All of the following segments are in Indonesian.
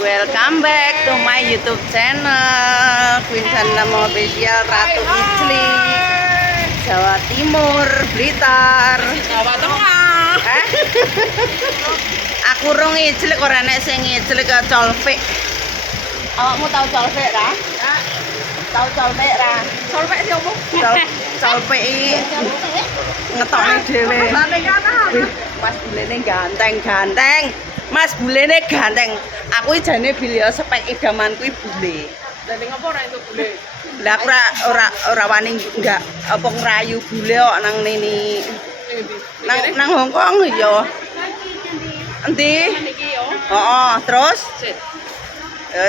Welcome back to my YouTube channel Quinsan Nama Official Ratu Iclik Jawa Timur, Blitar, Jawa Tengah. Aku rong iclik ora nek sing iclik ke colpek. Awakmu tau colpek ra? Tau colpek ra? Solpek sih opo? Colpek iki ngetokne dhewe. Mas bulene ganteng-ganteng. Mas bulene ganteng. Aku jane bilih spek idamanku iki bule. Lah ning opo ora itu bule? Lah aku ora wani enggak apa ngrayu bule kok nang nini. Nang Hongkong ya. Endi? Niki yo. Heeh, terus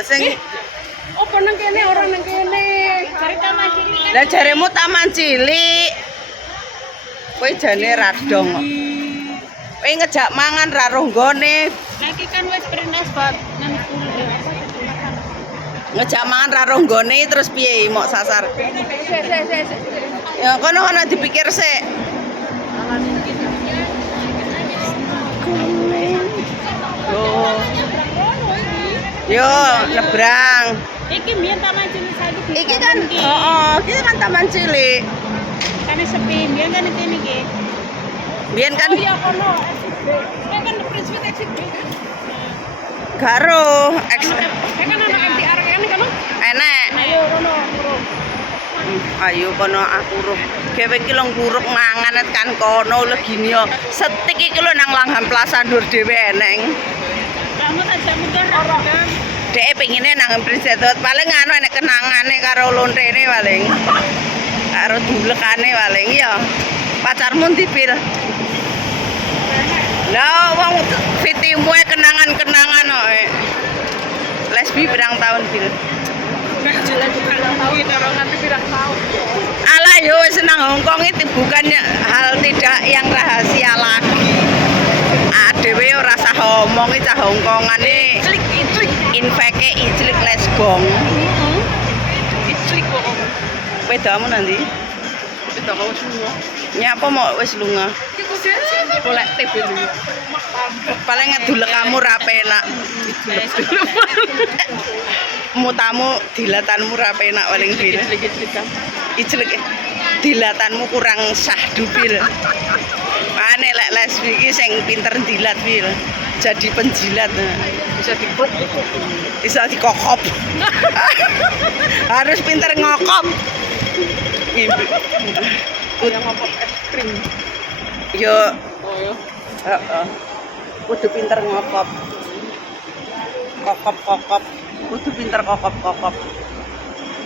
sing Opo nang kene ora nang kene? Cari taman cilik. lah jaremu taman cilik. Kowe jane radong kok. Kowe ngejak mangan ra roh nggone. Lagi kan wis prenas bat nang kulo. Ngejak mangan ra roh nggone terus piye mok sasar. Ya kono dipikir sik. Yo, nebrang. Iki mbiyen taman cilik saiki. Iki kan, heeh, iki kan taman cilik. Kan sepi mbiyen kan kene iki. Biyen kan Oh iya kono. Kan Prince Fit exit B kan. garo Kan ana MTR kan kono. enek. Ayo kono. Ayo kono aku ruh. Gawe iki lho nguruk mangan kan kono legine yo. Setik iki lho nang Langham Plaza Ndur dhewe eneng. Kamu tak jamu ora kan. Dek pengine nang Prince Edward paling anu enek kenangane karo lontene paling. Karo dulekane paling ya. Pacarmu ndi Pil? Lah wong fitimu kenangan-kenangan kok. Lesbi pirang tahun Pil? Nek jalan juga lang tahu itu orang nanti pirang tahu. Alah yo senang Hongkong itu bukan hal tidak yang rahasia lagi. Adewe ora sah omong cah Hongkongan iki. Infeke iclik lesbong. Iclik kok. Pedamu nanti? Kita kau semua. Nyapa mau wis lunga. Boleh TB dulu. Paling ngedulek kamu ra penak. Mutamu dilatanmu ra penak paling Bil. Iclik dilatanmu kurang syahdu Bil. Ane lek lesbi iki sing pinter dilat Bil. Jadi penjilat. Bisa dikruk. Bisa dikokop. Harus pinter ngokop. Yang ngopop es krim. Yo, Oh ya. heeh. Kudu pinter ngokop. Kokop. Kudu pinter kokop.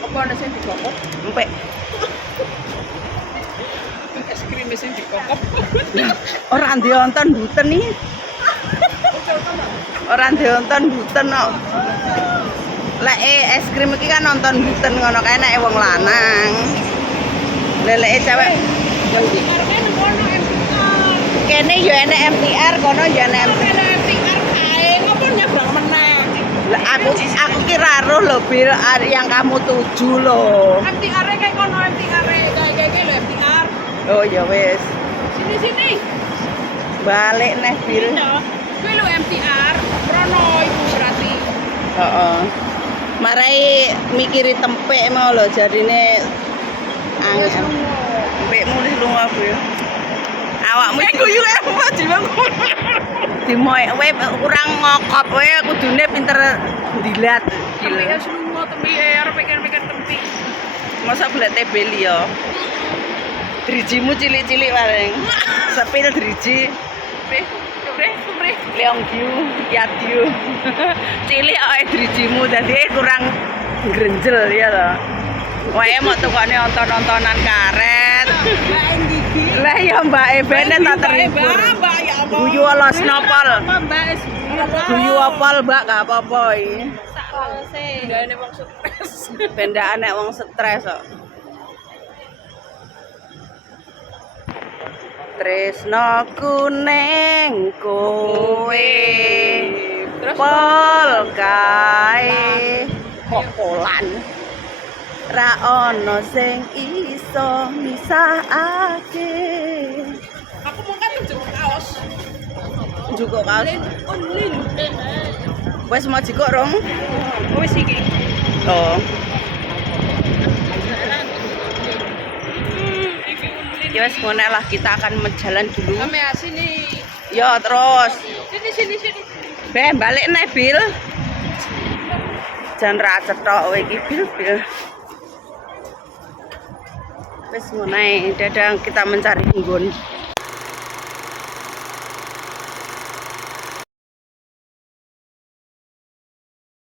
Apa ada sing dikokop? Empek. Es krim sing dikokop. Ora ndionton buten iki. Ora ndionton buten kok. Lek es krim iki kan nonton buten ngono kae nek wong lanang. Leleke cewek Harganya kono MTR. kene yo enek MTR kono yo enek MTR. Ada MTR kae, ngopo nyebrang meneh? Lah aku kira roh lho Bil yang kamu tuju lho. MTR kayak kono MTR kayak lho MTR. Oh ya wis. Sini. Balik neh Bil. Kuwi lho MTR, Prono iku berarti. Heeh. Marai mikiri tempek mau lho jarine angel. Tempekmu wis lunga Bil. Awakmu Guyu apa jiwang. dimoy kowe kurang ngokop kowe kudune pinter dilat Tempe gila. semua tempe arep pikir-pikir tempe. Masa boleh tebel ya. Drijimu cilik-cilik paling. Sepil driji Bre. Leongju, Yadyu. Cilik ae drijimu dadi kurang grenjel ya to. Wae mau tukane nonton-nontonan karet. Mbak Endiki. Lah ya Mbak Ebene tak terhibur. Mbak ya apa? Guyu los nopol. Mbak Guyu opol Mbak gak apa-apa iki. Ndane wong stres. Bendaan nek wong stres kok. Tresnoku neng kowe pol kae pokolan ra ono sing iso misahake. Aku mau kan njupuk kaos. Njukuk kaos. Online. Wes mau jikok rong? Wis iki. Oh. Ya wes ngono lah, kita akan berjalan dulu. Kami sini. Ya terus. Sini. Be balik nih Bil. Jangan ra cetok kowe iki Bil. Wes ngono ae, dadang kita mencari nggon